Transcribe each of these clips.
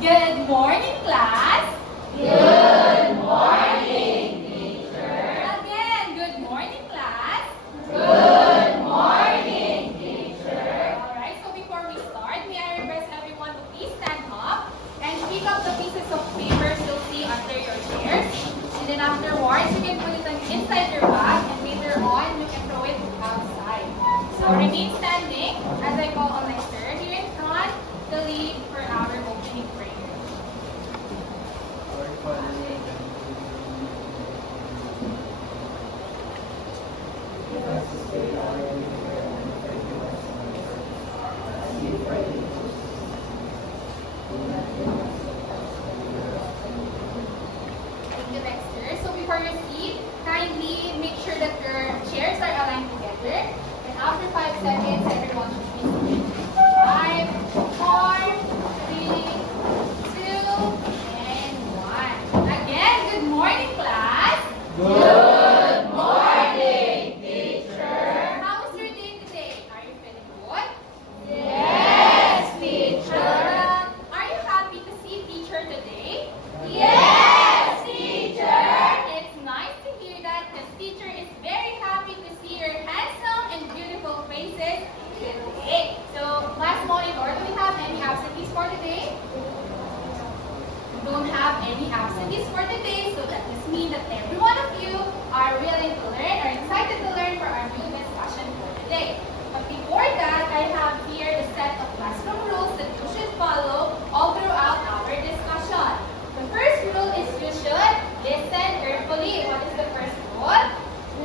Good morning, class. Good morning, teacher. Again, good morning, class. Good morning, teacher. Alright, so before we start, may I request everyone to please stand up and pick up the pieces of paper you'll see under your chairs. And then afterwards, you can put it inside your bag, and later on, you can throw it outside. So remain standing as I call on my sir here in front to lead for our opening prayer. Thank you, Dexter. So before you seat, kindly make sure that your chairs are aligned together. And after 5 seconds, everyone should be seated. 5, 4, 3, 2, and 1. Again, good morning, class. Good morning, teacher. How was your day today? Are you feeling good? Yes, teacher. Are you happy to see teacher today? Yes, teacher. It's nice to hear that because teacher is very happy to see your handsome and beautiful faces today. So, class monitor, do we have any absentees for today? We don't have any absentees for today, so that just means that every one of you are willing to learn or excited to learn for our new discussion for today. But before that, I have here the set of classroom rules that you should follow all throughout our discussion. The first rule is you should listen carefully. What is the first rule?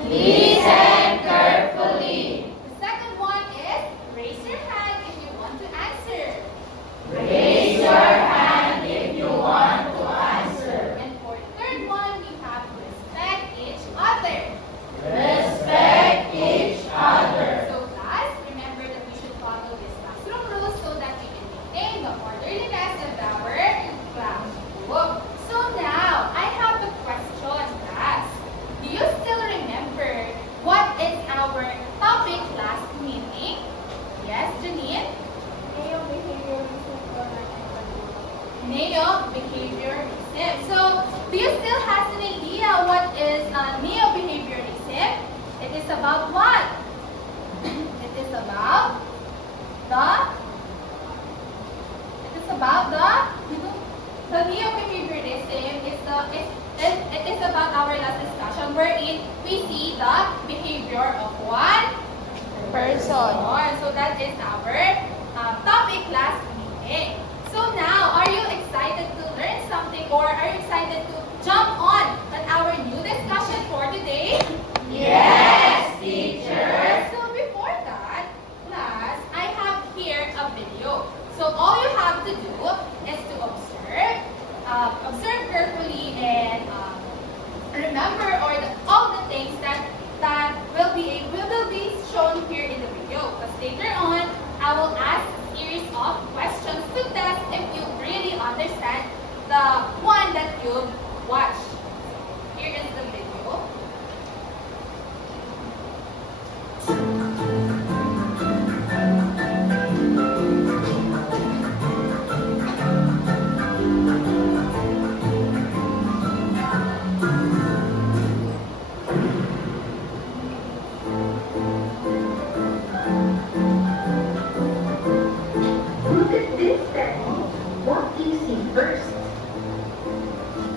Listen carefully. The second one is raise your hand if you want to answer. Raise your hand if you want to answer. And for the third one, we have respect each other. Respect each other. So class, remember that we should follow these classroom rules so that we can maintain the orderliness of our classroom. So now, I have a question, class. Do you still remember what is our topic last meeting? Yes, Janine? Neo-behaviorism. So, do you still have an idea what is neo-behaviorism? It is about what? It is about the neo-behaviorism it is about our last discussion wherein we see the behavior of one person. So that is our topic last meeting. So now, are you excited to learn something or are you excited to jump on our new discussion for today? Yes, teacher. So before that, class, I have here a video. So all you have to do is to observe carefully and remember all the things that will be shown here in the video. Because later on, I will ask a series of questions to test if you really understand the one that you've watched. Here is the video. Look at this, Daddy. What do you see first?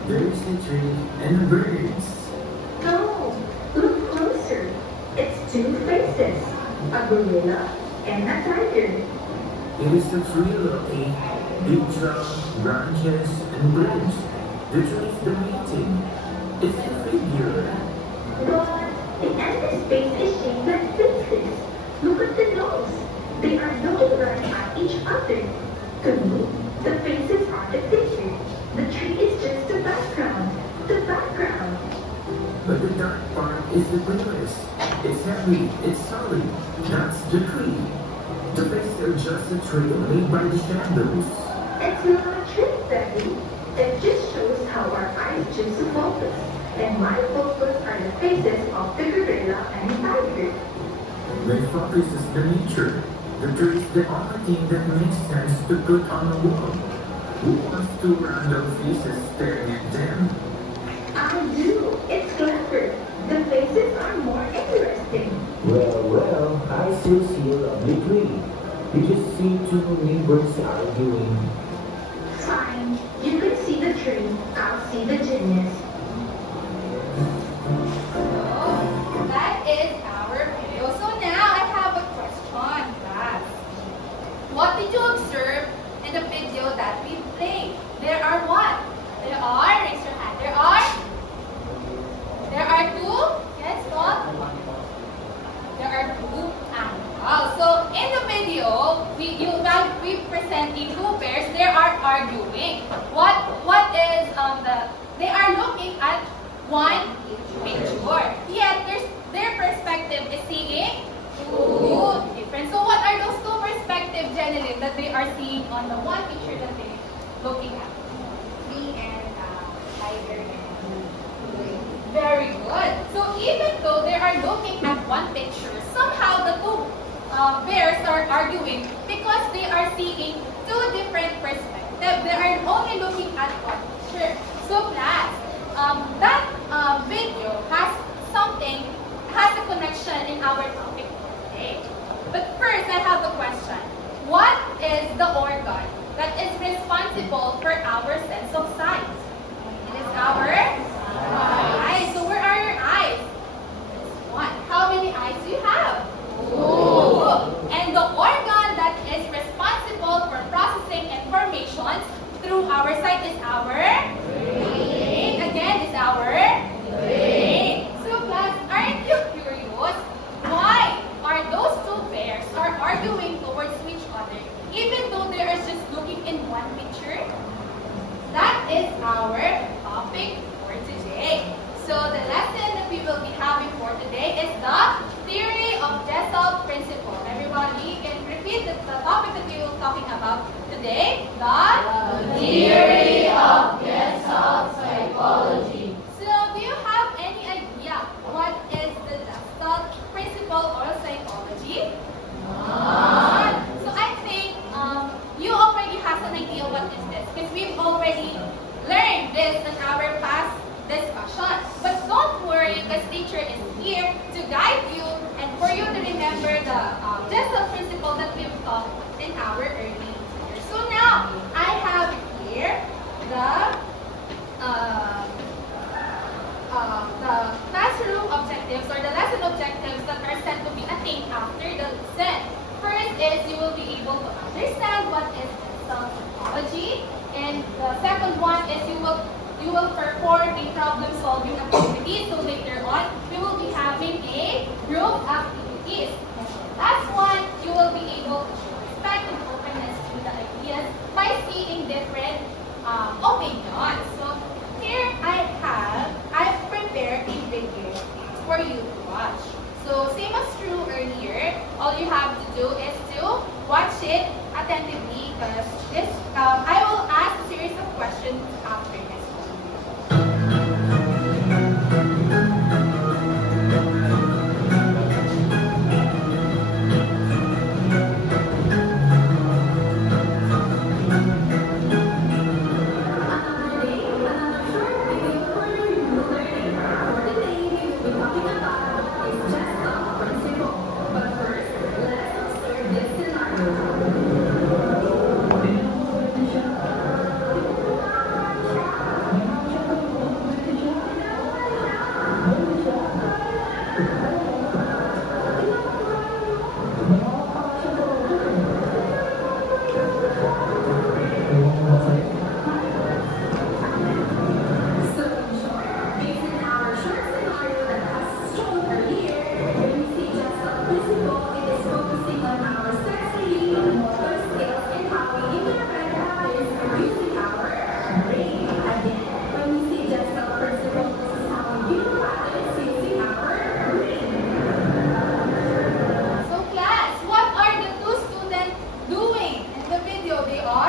There's a tree and birds. No, look closer. It's two faces, a gorilla and a tiger. It is a tree looking, big trunk, branches, and branch. The tree is the meeting. It's a figure. But the animal's face is shaped like faces. Look at the nose. They are looking right at each other. To me, the faces are the figure. The tree is just the background. The background. But the dark part is the greatest. It's heavy, it's solid. That's the tree. The faces are just a trail made by the shadows. It's not a trick, Daddy. It just shows how our eyes choose to focus. And my focus are the faces of the gorilla and tiger. My focus is the nature. The tree is the only thing that makes sense to put on the wall. Who wants to run those faces staring at them? I do. It's clever. The faces are more interesting. Well, I still see a lovely tree. You just see two neighbors arguing. Fine. You can see the tree. I'll see the genius. So, that is our video. So now I have a question, class. What did you observe in the video that we played? There are what? Raise your hand. There are two, yes, what? There are two animals. So in the video, we presenting two pairs. They are arguing. What is they are looking at one picture. Yet their perspective is seeing two different. So what are those two perspectives, Jenilyn, that they are seeing on the one picture that they're looking at? Me and Tiger and very good. So even though they are looking at one picture, somehow the two bears are arguing because they are seeing two different perspectives. They are only looking at one picture. So class, that video has a connection in our topic today. But first, I have a question. What is the organ that is responsible for our sense of sight? It is our eyes. So where are your eyes? One. How many eyes do you have? Two. And the organ that is responsible for processing information through our sight is our brain. Again, is our brain. So class, aren't you curious? Why are those two pairs are arguing towards each other even though they are just looking in one picture? That is our topic for today. So the lesson that we will be having for today is the theory of Jessel's principle. Everybody can repeat the topic that we will be talking about today. The theory of Jessel's psychology. So do you have any idea what is the Jessel's principle or psychology? So I think you already have an idea what is this because we've already learned this in our past discussion. But don't worry, because teacher is here to guide you and for you to remember the Jessel's principle that we've taught in our early years. So now I have here the classroom objectives or the lesson objectives that are set to be attained after the lesson. First is you will be able to understand what is Jessel's psychology, and the second one is you will perform a problem-solving activity. So later on, we will be having a group activities. And the last one, you will be able to show respect and openness to the ideas by seeing different opinions. So here I've prepared a video for you to watch. So same as true earlier, all you have to do is to watch it attentively because this I will ask a series of questions after this. So class, what are the two students doing in the video? They are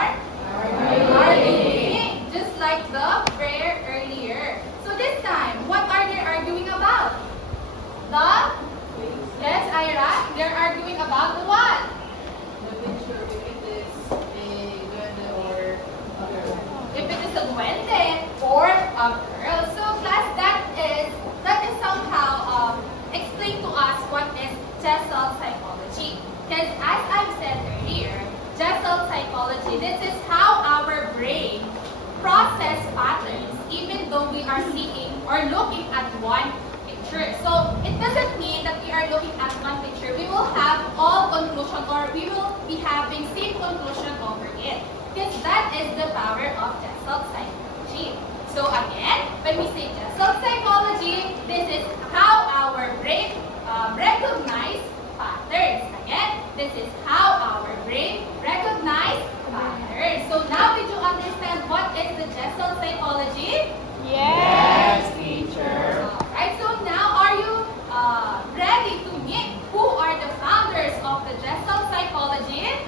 is a duende or a girl. So class, that is somehow explain to us what is Gestalt psychology. Because as I've said earlier, Gestalt psychology, this is how our brain process patterns even though we are seeing or looking at one picture. So it doesn't mean that we are looking at one picture, we will have all conclusion or we will be having same conclusion over it. Because that is the power of Gestalt psychology. So again, when we say Gestalt psychology, this is how our brain recognize patterns. Again, this is how our brain recognize patterns. So now did you understand what is the Gestalt psychology? Yes, teacher. Alright, so now are you ready to meet who are the founders of the Gestalt psychology?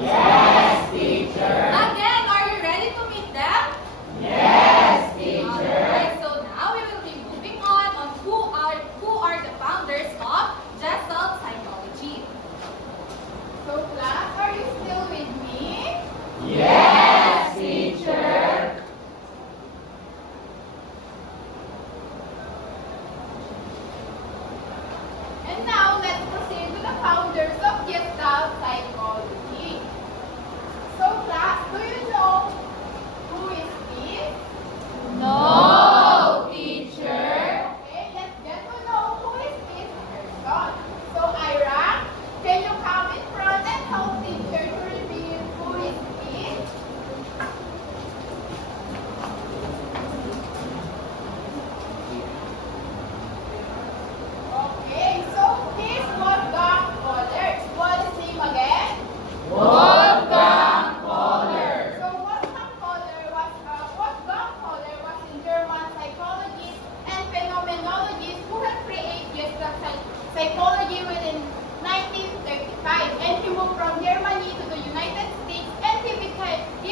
Yes, teacher. Again, are you ready to meet them? Yes, teacher. Alright, so now we will be moving on who are the founders of Gestalt psychology. So class, are you still with me? Yes, teacher. And now let's proceed to the founders of Gestalt psychology. So class, do you know who is this? No, teacher. Okay, let's get to know who is this person. So Ira, can you come in front and help teacher to reveal who is this? Okay, so he's Wolfgang Kohler. What is his name again? Wolfgang Kohler. So Wolfgang Kohler was a German psychologist and phenomenologist who had created Gestalt psychology within 1935. And he moved from Germany to the United States and he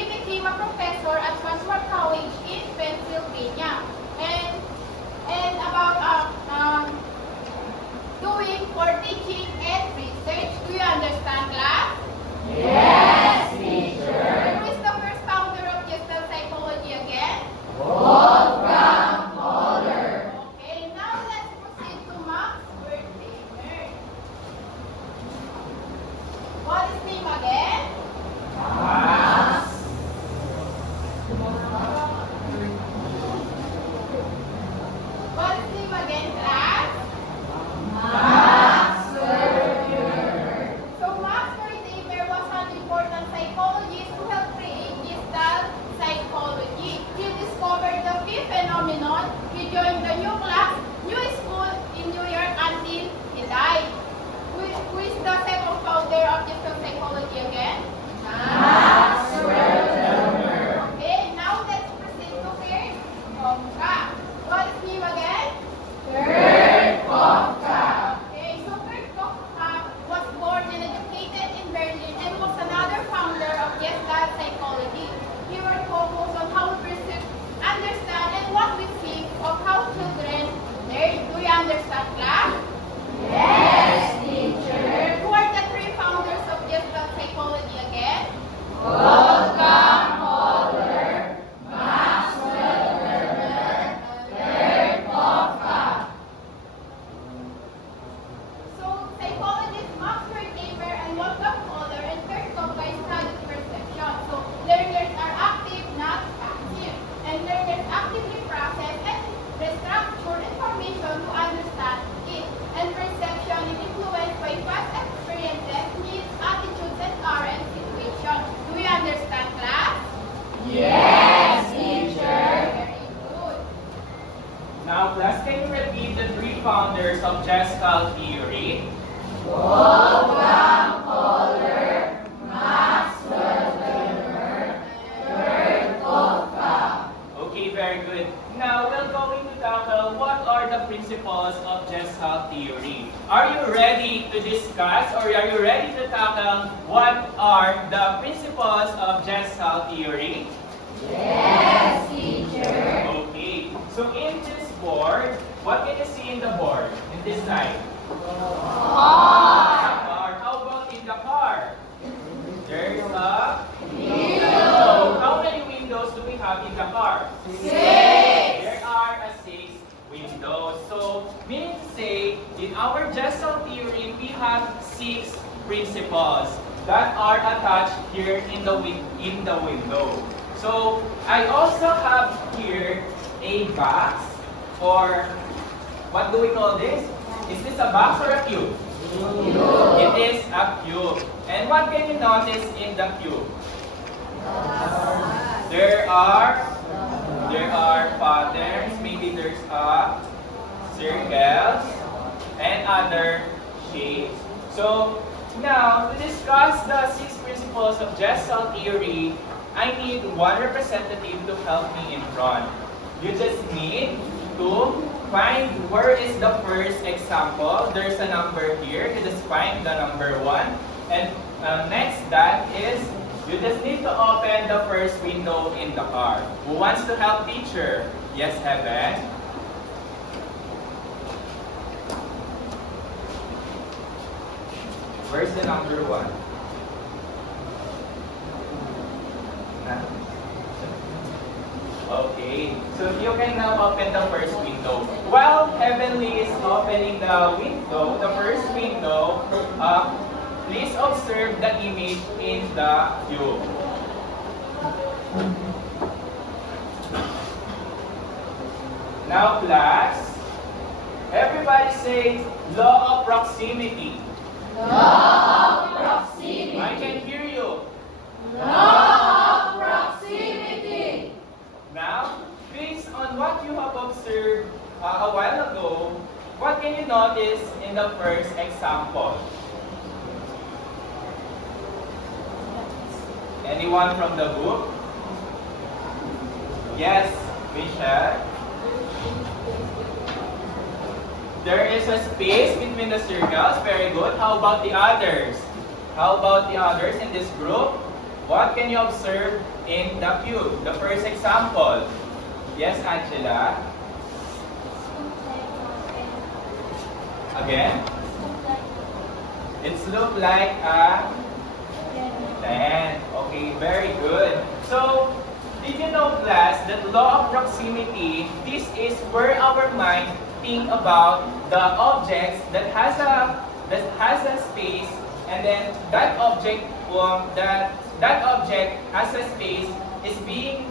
became a professor at Vassar College in Pennsylvania. And about doing for teaching and research. Do you understand, class? Yes, teacher. Who is the first founder of Gestalt psychology again? Wolfgang Kohler. Okay, now let's proceed to Max Wertheimer. What is his name again? Max. What is his name again, class? Max Wertheimer. So Max Wertheimer was an important psychologist who helped create Gestalt psychology. He discovered the fifth phenomenon. He joined the new school in New York until he died. Who is the second founder of Gestalt psychology again? Max Wertheimer. Okay, now let's proceed to Kurt Koppka. What is his name again? Kurt Koppka. Okay, so Kurt Koppka was born and educated in Berlin and was another founder of Gestalt psychology. He was focused on how we perceive, understand, and what we think of how children learn. Do you understand, class? Yes, teacher. Who are the three founders of Gestalt psychology again? Wolfgang Kohler, Max Wertheimer, Kurt Koppka. So, psychologists Max Wertheimer and Wolfgang Kohler and Kurt Koppka studied perception. So, learners are active, not passive. And learners actively process and restructure information to understand it. And perception is influenced by past experiences, needs, attitudes, and current situations. Do you understand, class? Yes, teacher. Very good. Now, class, can you repeat the three founders of Gestalt theory? Wolfgang Kohler, Max Wertheimer, Kurt Koppka. Okay, very good. Now, we're going to tackle what are the principles of Gestalt theory. Are you ready to discuss or are you ready to tackle what are the principles of Gestalt theory? Yes, teacher. Okay, so in this board, what can you see in the board? In this side? Car. How about in the car? There's a window. How many windows do we have in the have 6 principles that are attached here in the window. So I also have here a box, or what do we call this? Is this a box or a cube? It is a cube. And what can you notice in the cube? There are patterns. Maybe there's a circles and other shapes. So now, to discuss the 6 principles of Gestalt theory, I need one representative to help me in front. You just need to find where is the first example. There's a number here. You just find the number 1. And next that is, you just need to open the first window in the car. Who wants to help teacher? Yes, Heaven. Where's the number 1? Okay, so you can now open the first window. While Heavenly is opening the window, the first window, please observe the image in the cube. Now class, everybody say law of proximity. Law of proximity. I can hear you. Law of proximity. Now, based on what you have observed a while ago, what can you notice in the first example? Anyone from the book? Yes, Michelle. There is a space between the circles. Very good. How about the others? How about the others in this group? What can you observe in the cube? The first example. Yes, Angela. Again? It's look like a 10. Okay, very good. So, did you know, class, that law of proximity, this is where our mind think about the objects that has a space, and then that object that object has a space is being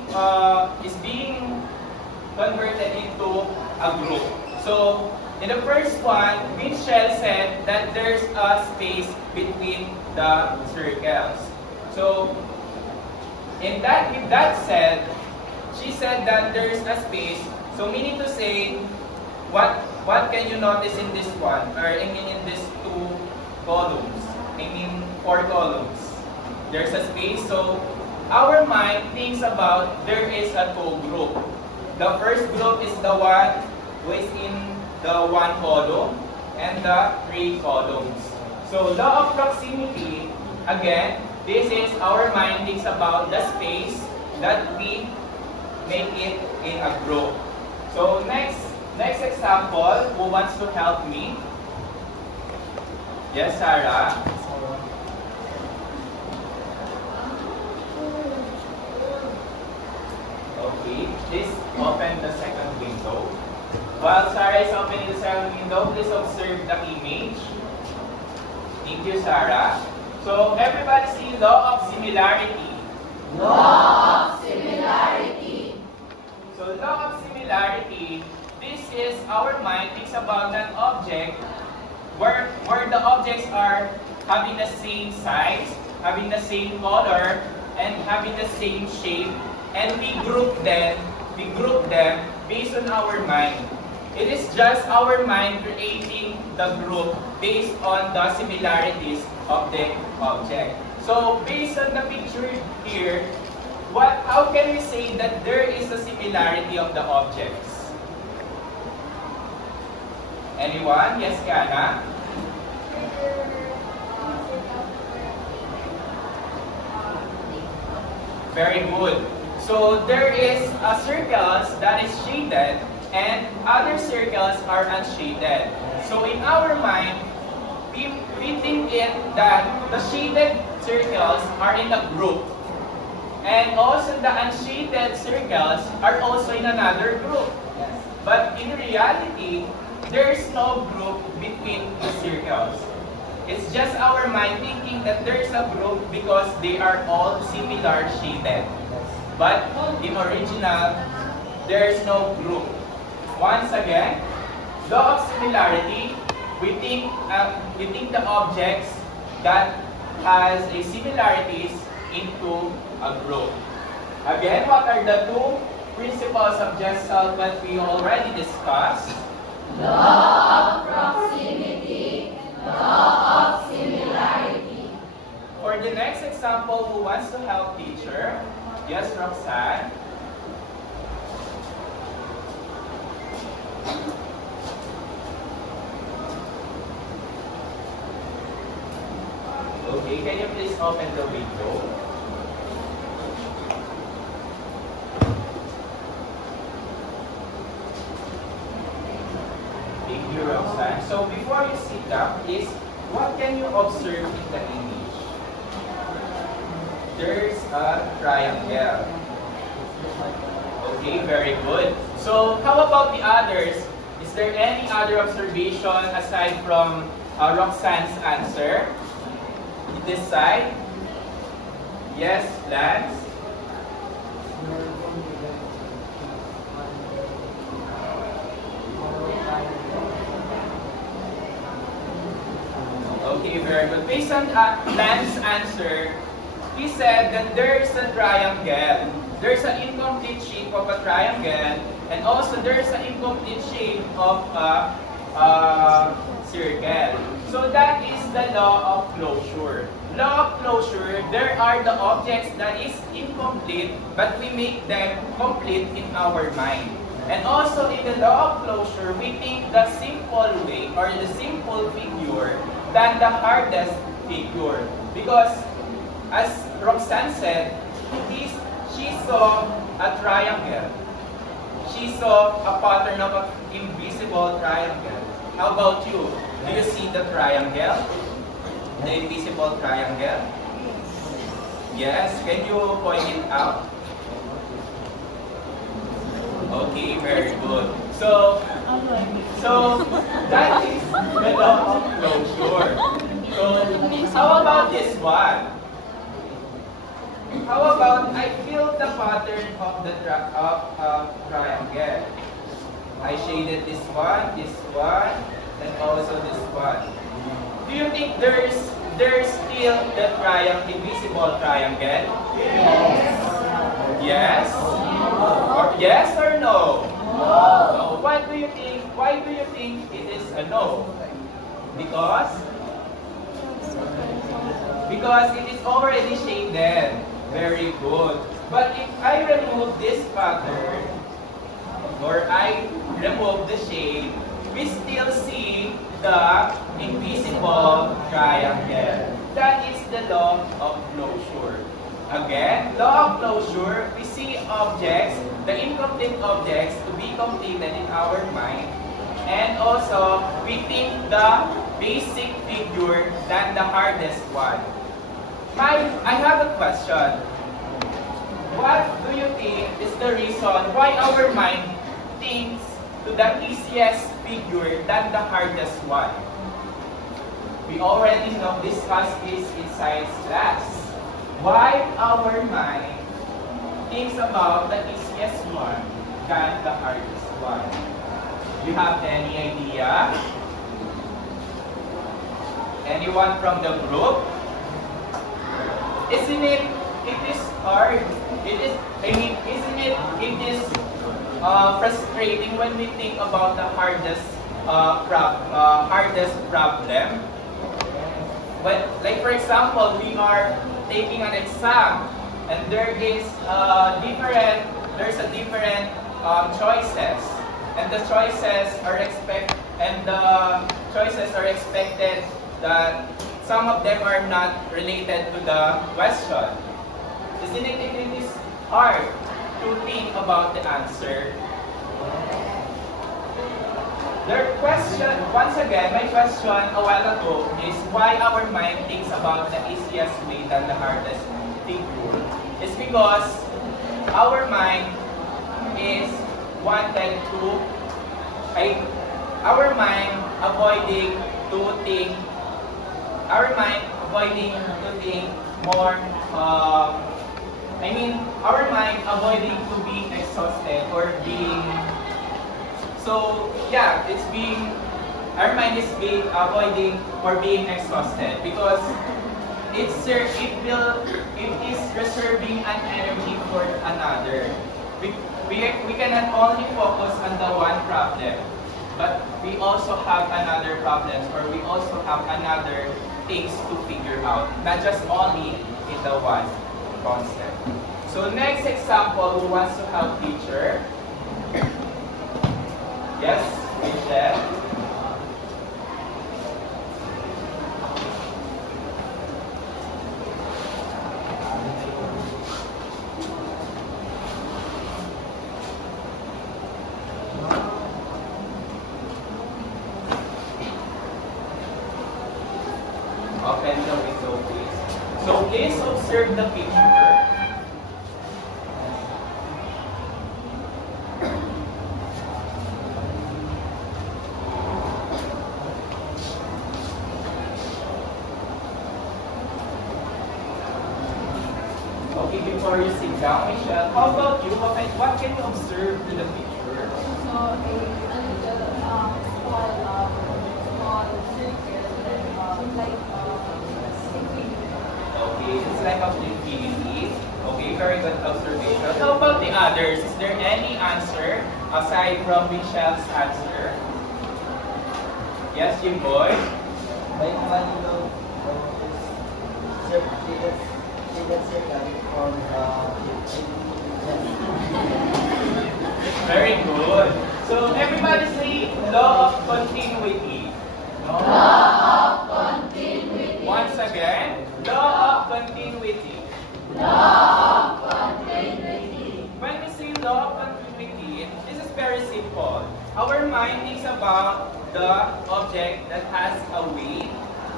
converted into a group. So in the first one, Michelle said that there's a space between the circles. So with that said, she said that there's a space. So meaning to say, what can you notice in this one, or I mean in these 2 columns? I mean 4 columns. There's a space, so our mind thinks about there is a 2 group. The first group is the one who is in the 1 column and the 3 columns. So law of proximity, again, this is our mind thinks about the space that we make it in a group. So next example, who wants to help me? Yes, Sarah. Okay, please open the second window. While Sarah is opening the second window, please observe the image. Thank you, Sarah. So everybody see law of similarity. Law of similarity. So law of similarity, this is our mind thinks about an object where the objects are having the same size, having the same color, and having the same shape, and we group them based on our mind. It is just our mind creating the group based on the similarities of the object. So based on the picture here, how can we say that there is a similarity of the objects? Anyone? Yes, Kiana? Very good. So there is a circles that is shaded and other circles are unshaded. So in our mind, we think that the shaded circles are in a group. And also the unshaded circles are also in another group. But in reality, there is no group between the circles. It's just our mind thinking that there is a group because they are all similar shaded. But in original, there is no group. Once again, law of similarity, we think the objects that has a similarities into a group. Again, what are the two principles of Gestalt that we already discussed? Law of proximity, law of similarity. For the next example, who wants to help teacher? Yes, Roxanne. Okay, can you please open the window? Thank you, Roxanne. So before you sit up, please, what can you observe in the image? There's a triangle. Okay, very good. So how about the others? Is there any other observation aside from Roxanne's answer? This side? Yes, Lance? Okay, very good. Based on Lance's answer, he said that there is a triangle. There is an incomplete shape of a triangle, and also there is an incomplete shape of a circle. So that is the law of closure. Law of closure, there are the objects that is incomplete, but we make them complete in our mind. And also in the law of closure, we think the simple way or the simple figure than the hardest figure. Because as Roxanne said, she saw a triangle. She saw a pattern of an invisible triangle. How about you? Do you see the triangle? The invisible triangle? Yes, can you point it out? Okay, very good. So that is the law of closure. So how about this one? How about I feel the pattern of the triangle? I shaded this one, and also this one. Do you think there's still the invisible triangle? Yes. Or yes or no? No. Why do you think it is a no? Because it is already shaded. Very good. But if I remove this pattern, or I remove the shade, we still see the invisible triangle. That is the law of closure. Again, law of closure, we see objects, the incomplete objects, to be completed in our mind. And also, we think the basic figure than the hardest one. I have a question. What do you think is the reason why our mind thinks to the easiest figure than the hardest one? We already discussed this in science class. Why our mind thinks about the easiest one than the hardest one? Do you have any idea? Anyone from the group? Isn't it is hard? Isn't it frustrating when we think about the hardest problem? But like for example, we are taking an exam, and there's a different choices, and the choices are expected that some of them are not related to the question. Isn't it is hard to think about the answer? Once again, my question a while ago is why our mind thinks about the easiest way than the hardest figure. It's because our mind is avoiding to think our mind avoiding to think more, our mind avoiding to be exhausted or being, so yeah, our mind is avoiding or being exhausted because it is reserving an energy for another. We cannot only focus on the one problem, but we also have another problems or we also have another things to figure out, not just only in the one concept. So next example, who wants to help teacher? Yes, Michelle. Open the window, please. So please observe the picture. Okay, before you sit down, Michelle, how about you? What can you observe in the picture? So a little small circle, like infinity. Okay, it's like a infinity. Okay, very good observation. How about the others? Is there any answer aside from Michelle's answer? Yes, you boy. Like one see that circle on Very good. So everybody say law of continuity. Law of continuity. Once again, law of continuity. Law of continuity. When we say law of continuity, this is very simple. Our mind thinks about the object that has a weight,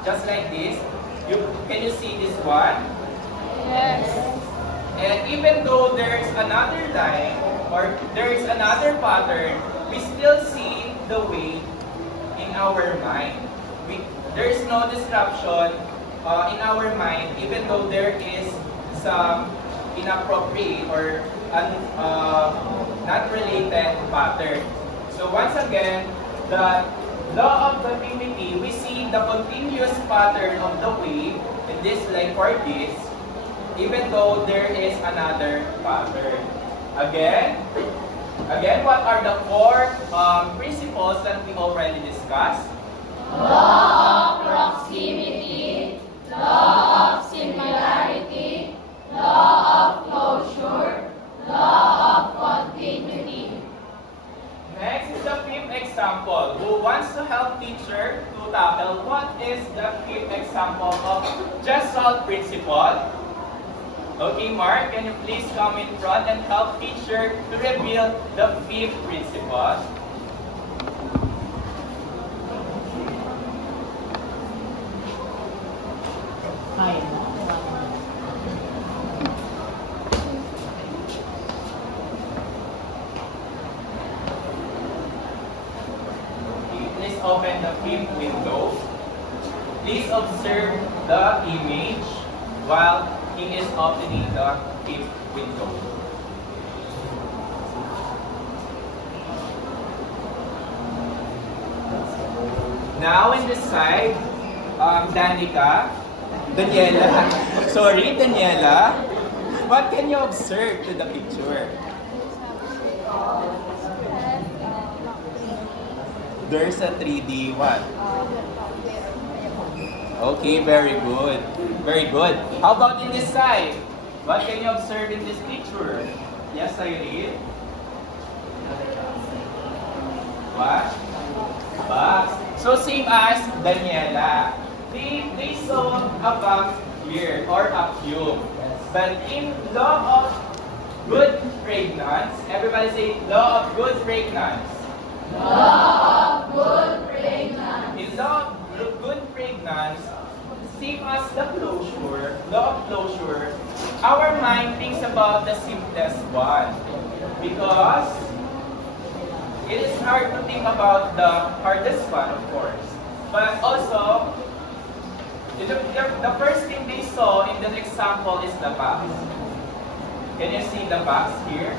just like this. Can you see this one? Yes. And even though there's another line or there's another pattern, we still see the weight in our mind. There's no disruption in our mind, even though there is some inappropriate or not related pattern. So once again, the law of continuity, we see the continuous pattern of the wave in this line for this, even though there is another pattern. Again, what are the four principles that we already discussed? Law of proximity, law of similarity, law of closure, law of continuity. Next is the fifth example. Who wants to help teacher to tackle what is the fifth example of Gestalt principle? Okay, Mark, can you please come in front and help teacher to reveal the fifth principle? Please open the fifth window. Please observe the image while he is opening the fifth window. Now in this side, Daniela, what can you observe to the picture? There's a 3D what? Okay, very good. Very good. How about in this side? What can you observe in this picture? Yes, Irene? What? Box. So same as Daniela. They saw a box here or a cube. But in law of good pregnance, everybody say law of good pregnance. Law of good pregnance. In law of good pregnance, same as the closure, law of closure, our mind thinks about the simplest one. Because it is hard to think about the hardest one, of course. But also, The first thing they saw in the example is the box. Can you see the box here?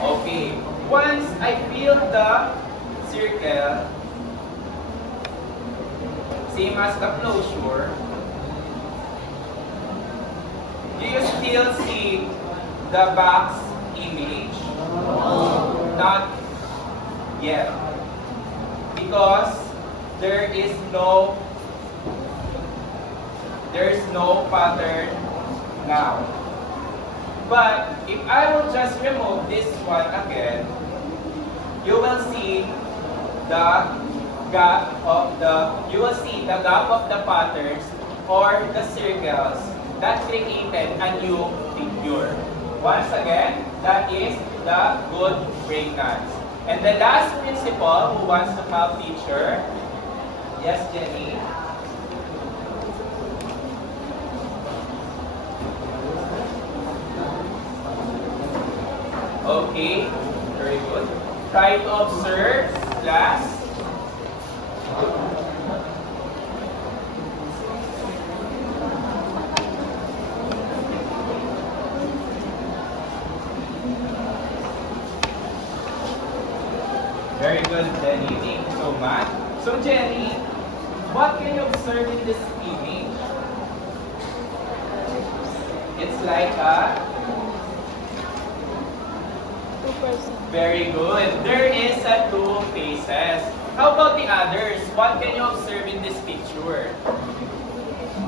Okay. Once I fill the circle, same as the closure, do you still see the box image? Not yet. Because there is no pattern now. But if I will just remove this one again, you will see the gap of the patterns or the circles that created a new figure. Once again, that is the good breakdance. And the last principle who wants to help teacher, yes, Jenny. Okay, very good. Try to observe, class. Very good, Jenny. Thank you so much. So, Jenny, what can you observe in this image? It's like a... Very good. There is a two faces. How about the others? What can you observe in this picture?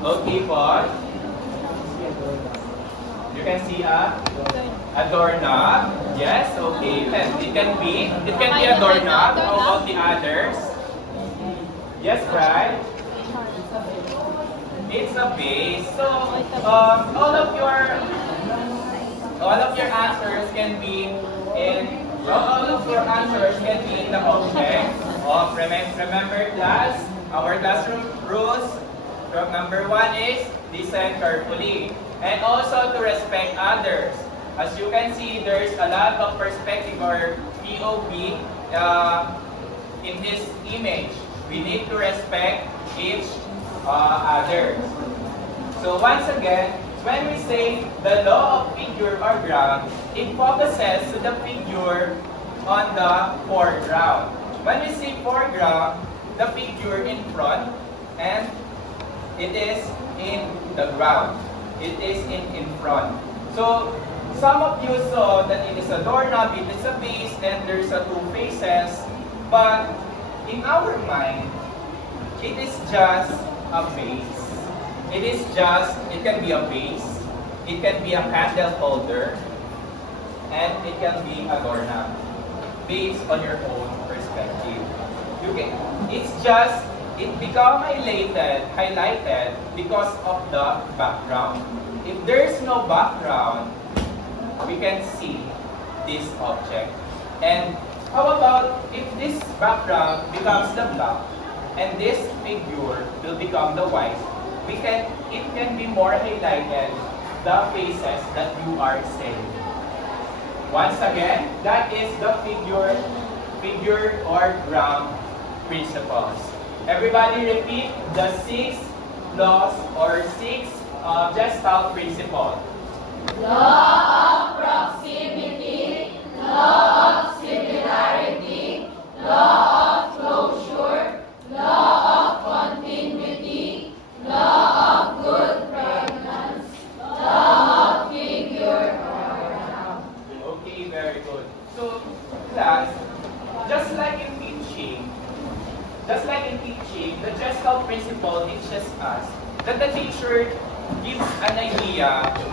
Okay, Paul. You can see a doorknob. Yes, okay. It can be a doorknob. How about the others? Yes, right? It's a vase. So all of your answers can be in the object of remember class. Our classroom rules. Number 1 is listen carefully and also to respect others. As you can see, there's a lot of perspective or POV in this image. We need to respect each other. So once again, when we say the law of figure or ground, it focuses to the figure on the foreground. When we say foreground, the figure in front, and it is in the ground. It is in front. So some of you saw that it is a doorknob, it is a vase, and there's a two faces. But in our mind, it is just a vase. It can be a vase, it can be a candle holder, and it can be a doorknob, based on your own perspective. It become highlighted because of the background. If there's no background, we can see this object. And how about if this background becomes the black, and this figure will become the white? It can be more highlighted the faces that you are saying. Once again, that is the figure or ground principles. Everybody repeat the 6 laws or 6 Gestalt principles. Law of proximity, law of similarity, law of closure, law of continuity, law of good pregnancy, law of figure or ground. Okay, very good. So, class, just like in teaching, the Gestalt principle teaches us that the teacher gives an idea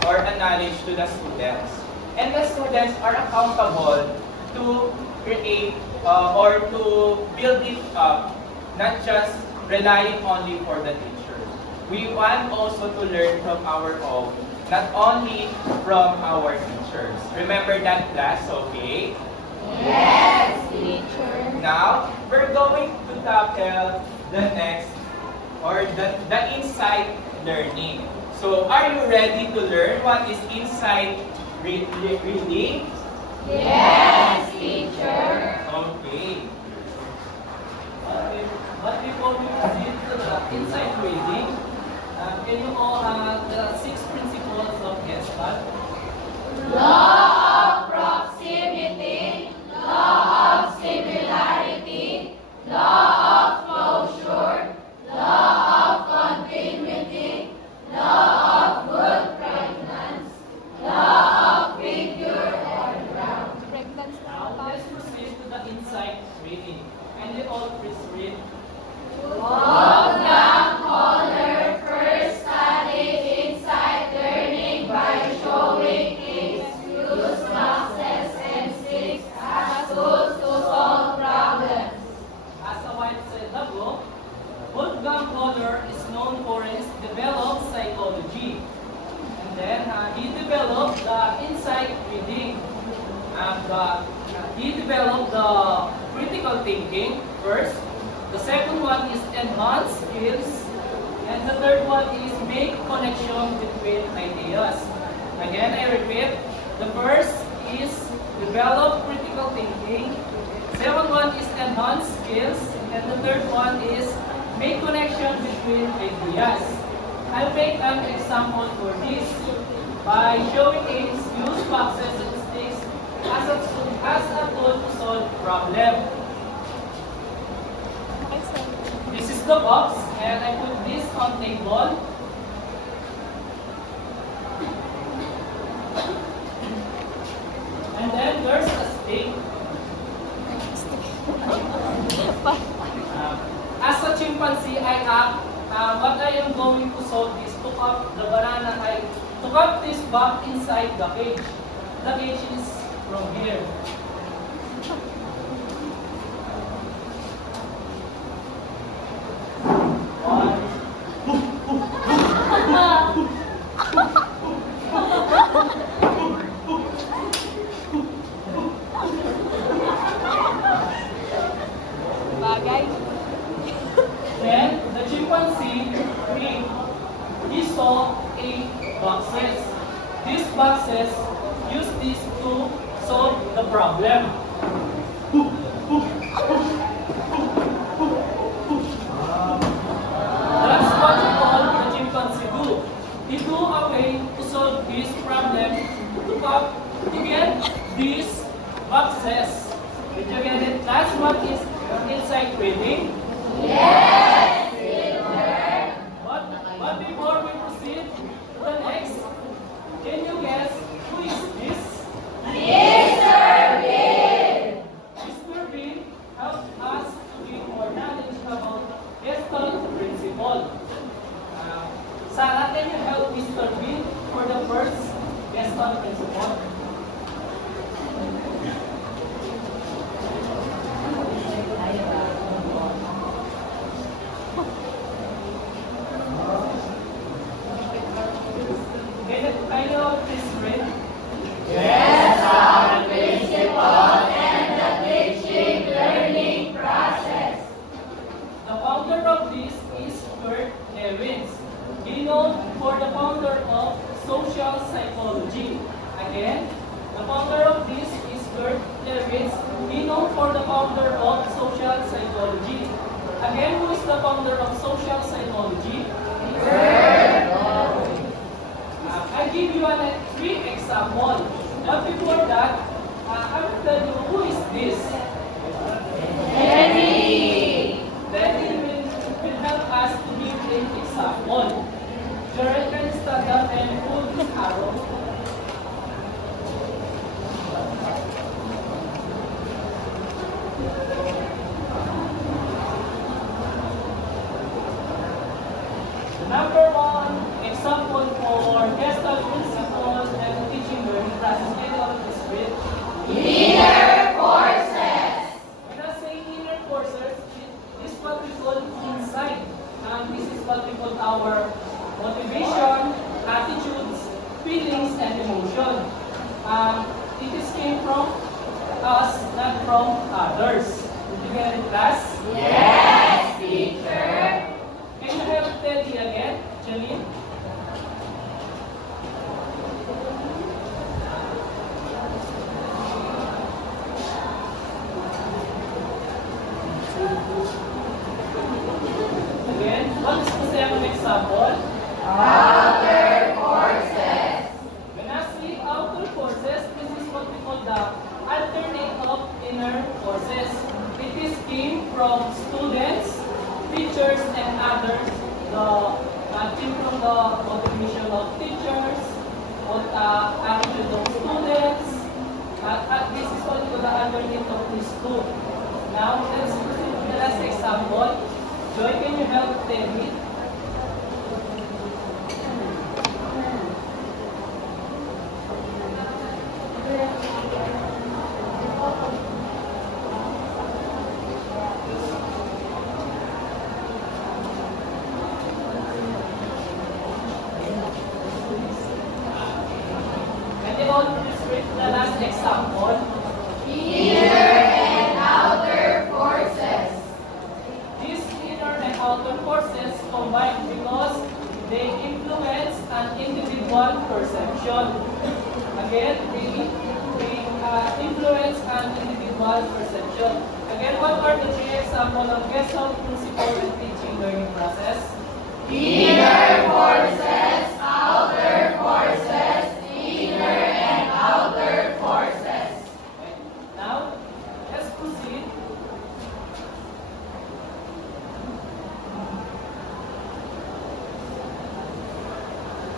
or a knowledge to the students. And the students are accountable to create or to build it up, not just relying only for the teacher. We want also to learn from our own, not only from our teachers. Remember that class, okay? Yes, teacher. Now, we're going to tackle the next, or the insight learning. So, are you ready to learn what is insight reading? Yes, teacher. Okay. Okay. But before we proceed to the insight reading, can you all the 6 principles of Gestalt? Law of proximity, law of similarity, law of closure, law of continuity, law of good pregnance, law of figure and ground. Now, let's proceed to the insight reading. And you all please read. Wolfgang Kohler first studied insight learning by showing its use boxes and sticks as tools to solve problems. As a White said above, Wolfgang Kohler is known for his developed psychology. And then he developed the insight reading. And he developed the critical thinking first. The second one is enhance skills. And the third one is make connection between ideas. Again, I repeat, the first is develop critical thinking. The second one is enhance skills. And the third one is make connection between ideas. I'll make an example for this by showing its use boxes and sticks as a tool to solve problem. This is the box, and I put this on table. And then there's a stick. As a chimpanzee, what I am going to solve is to cut the banana. To cut this back inside the cage. The cage is from here. Then the chimpanzee he saw 8 boxes. These boxes use this to solve the problem. That's what we call the chimpanzee do. He do a way to solve this problem to get these boxes. Did you get it? That's what is insight reading. Yes, teacher. But before we proceed to the next, can you guess who is this? Mr. Bean. Mr. Bean helps us to be more knowledgeable about Gestalt principle. Sarah, can you help Mr. Bean for the first Gestalt principle? Can you please read? Gestalt principle and the teaching learning process. The founder of this is Kurt Lewin. He known for the founder of social psychology. Again, the founder of this is Kurt Lewin. He known for the founder of social psychology. Again, who is the founder of social psychology? I give you 3 examples. But before that, I will tell you who is this. Henry. Then will help us to give an example. Jared, can you stand up and hold this arrow? Number 1, example for Gestalt principles and teaching learning process. Can you all please read? Inner forces. When I say inner forces, this is what we call insight. And this is what we call our motivation, attitudes, feelings, and emotion. It is came from us, not from others. Did you get it, class? Yes, teacher. Can you help Teddy again, Janine? forces, this is what we call the alternate of inner forces. It is came from students, teachers, and others. Came from the contribution of teachers, attitude of students. This is what we call the alternate of these two. Now, let's proceed to the last example. Joy, can you help tell me? Can you all please read the last example? Inner and outer forces. These inner and outer forces combine because they influence an individual perception. Again, they influence an individual perception. Again, what are the three examples of Gestalt principle and teaching learning process? Inner forces, outer forces, inner and outer forces. Okay. Now, let's proceed.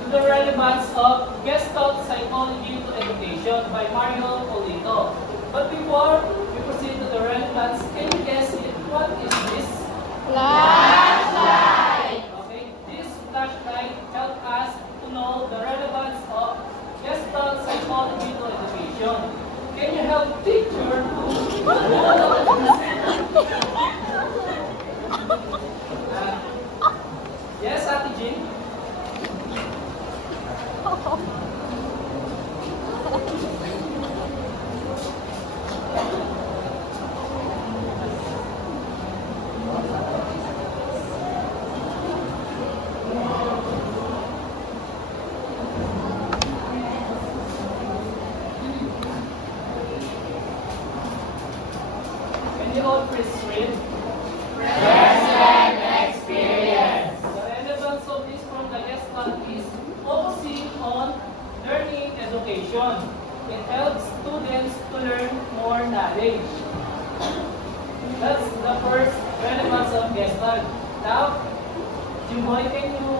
To the relevance of Gestalt psychology to education by Mario Polito. But before we proceed to the relevance, can you guess it? What is this? Flashlight. Okay, this flashlight helps us to know the relevance of Gestalt psychology to education. Can you help teacher yes, Ate Jean? Can you all please read? Present experience. The relevance of this from the Gestalt is focusing on learning education. It helps students to learn more knowledge. That's the first relevance of Gestalt. Now, Jimboy, can you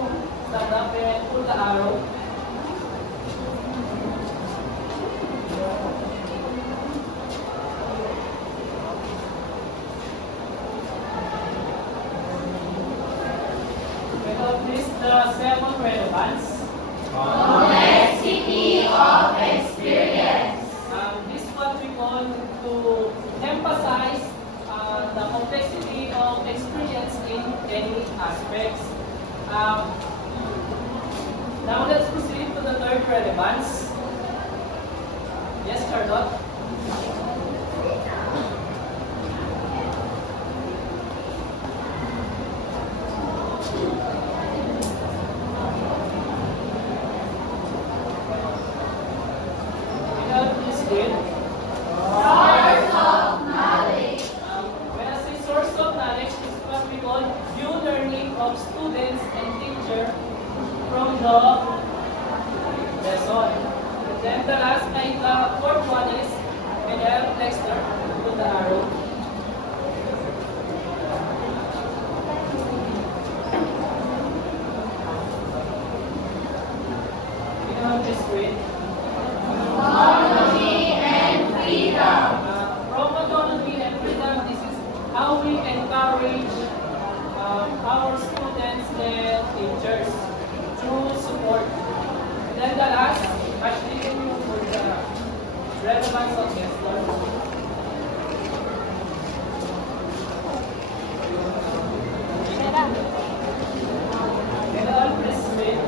stand up and pull the arrow? This the second relevance. Complexity of experience. This is what we call to emphasize the complexity of experience in any aspects. Now let's proceed to the third relevance. Yes, Charlotte? Source of knowledge. When I say source of knowledge, this is what we call new learning of students and teacher from the lesson. And then the last, the fourth one is, can I have Dexter put the arrow? Can you have this screen? Autonomy and freedom. From autonomy and freedom, this is how we encourage our students and teachers through support. And then the last, actually, can you put the relevance of Gestalt? Can all please read?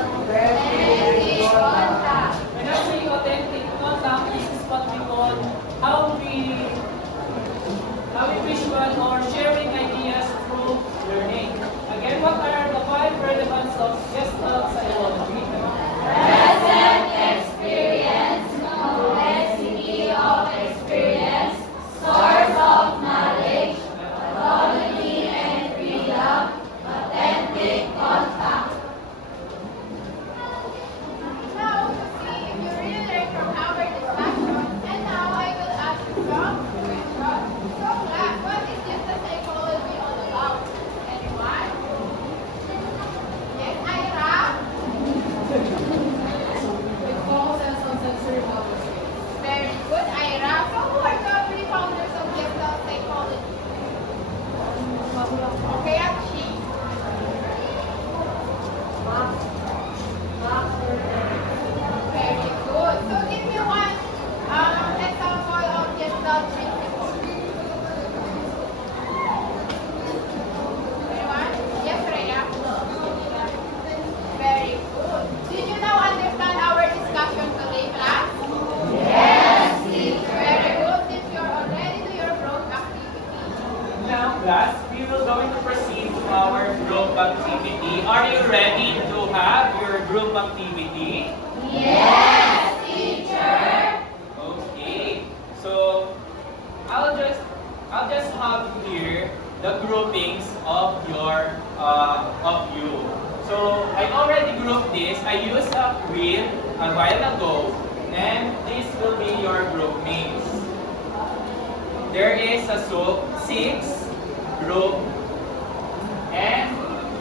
Authentic contact. When I say authentic contact, this is what we call how we visual or sharing ideas through learning. Again, what are the five relevance of Gestalt psychology? Present experience. Complexity of experience. these will be your group mates. There is a 6 group, and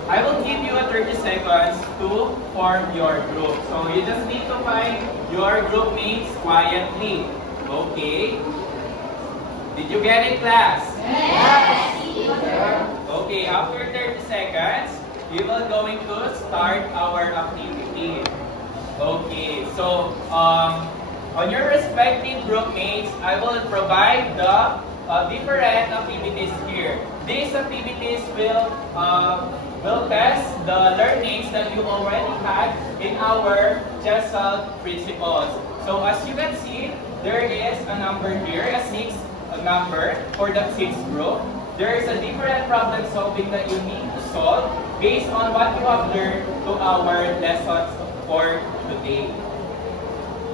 I will give you a 30 seconds to form your group. So you just need to find your group mates quietly. Okay? Did you get it, class? Yes, teacher. Okay, after 30 seconds, we will going to start our activity. Okay, so on your respective group mates, I will provide the different activities here. These activities will test the learnings that you already had in our GESAL principles. So as you can see, there is a number here, a 6 number for the 6th group. There is a different problem solving that you need to solve based on what you have learned to our lessons for today.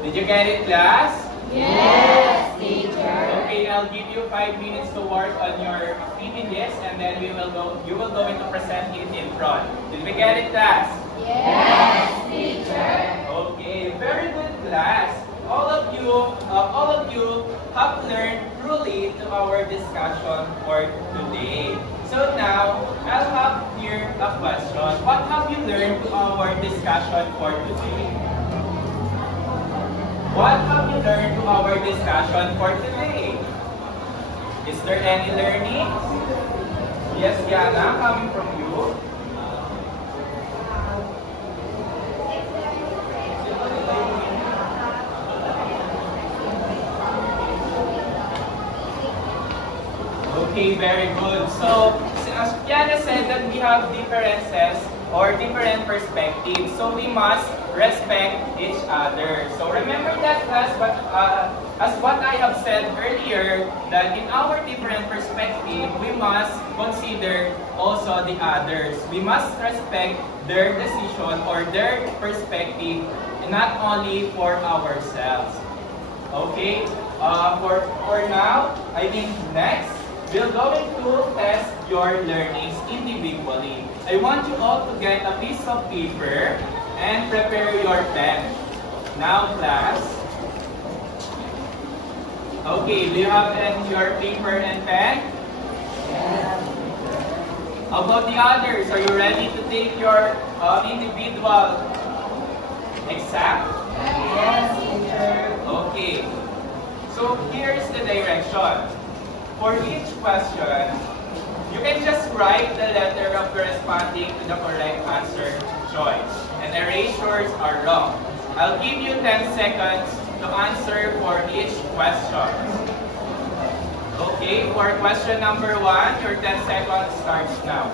Did you get it, class? Yes, teacher. Okay, I'll give you 5 minutes to work on your activities, and then you will going to present it in front. Did we get it, class? Yes, teacher. Okay, very good, class. All of you have learned truly to our discussion for today. So now, I'll have here a question. What have you learned to our discussion for today? What have you learned to our discussion for today? Is there any learning? Yes, Yana, coming from you. Okay, very good. So, as Yana said that we have differences or different perspectives, so we must respect each other. So remember that, class, but as what I have said earlier, that in our different perspective, we must consider also the others. We must respect their decision or their perspective, not only for ourselves. Okay? For now, I think next, we're going to test your learnings individually. I want you all to get a piece of paper and prepare your pen. Now, class. Okay, do you have your paper and pen? How about the others? Are you ready to take your individual exam? Yes, teacher. Okay. So here's the direction. For each question, you can just write the letter of corresponding to the correct answer choice. And erasures are wrong. I'll give you 10 seconds to answer for each question. Okay, for question number 1, your 10 seconds starts now.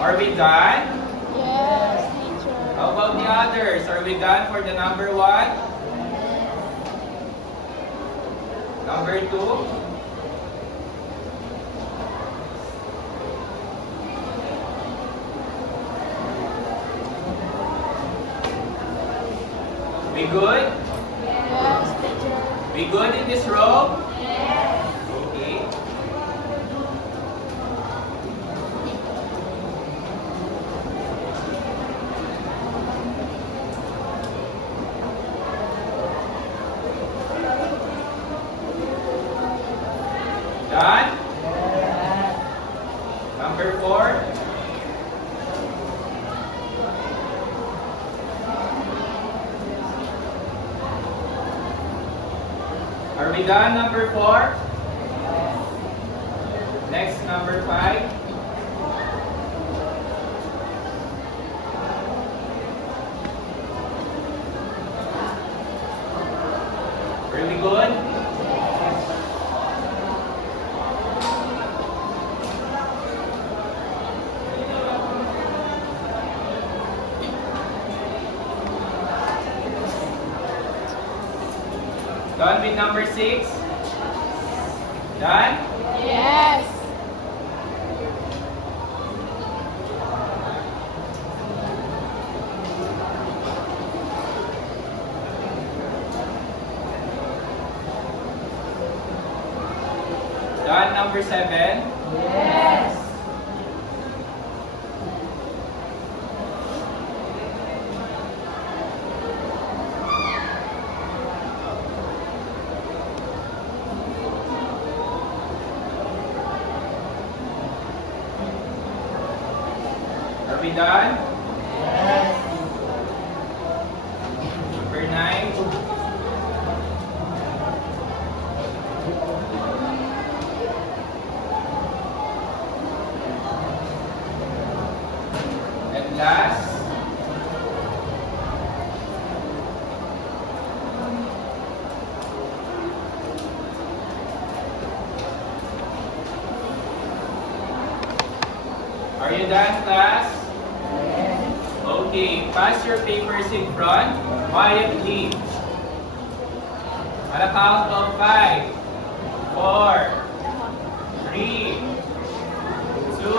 Are we done? Yes, teacher. How about the others? Are we done for the number 1? Number 2? We good? Yes, teacher. We good in this row? Yes. Okay. Done? Number 4? Are we done, number 4? Next, number 5. Are we good? Done with number 6? Done? Yes. Done number 7? Yes. Are we done? Yes. Number 9? And last? Are you done, class? Okay, pass your papers in front, quietly. On a count of 5, 4, 3, 2,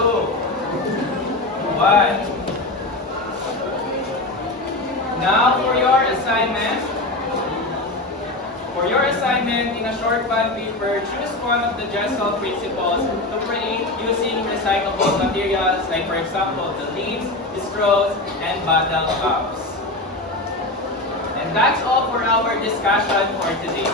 1. Now for your assignment. For your assignment in a short bond paper, choose one of the GESTAL principles to create using recyclable materials like, for example, the leaves, the straws, and bottle cups. And that's all for our discussion for today.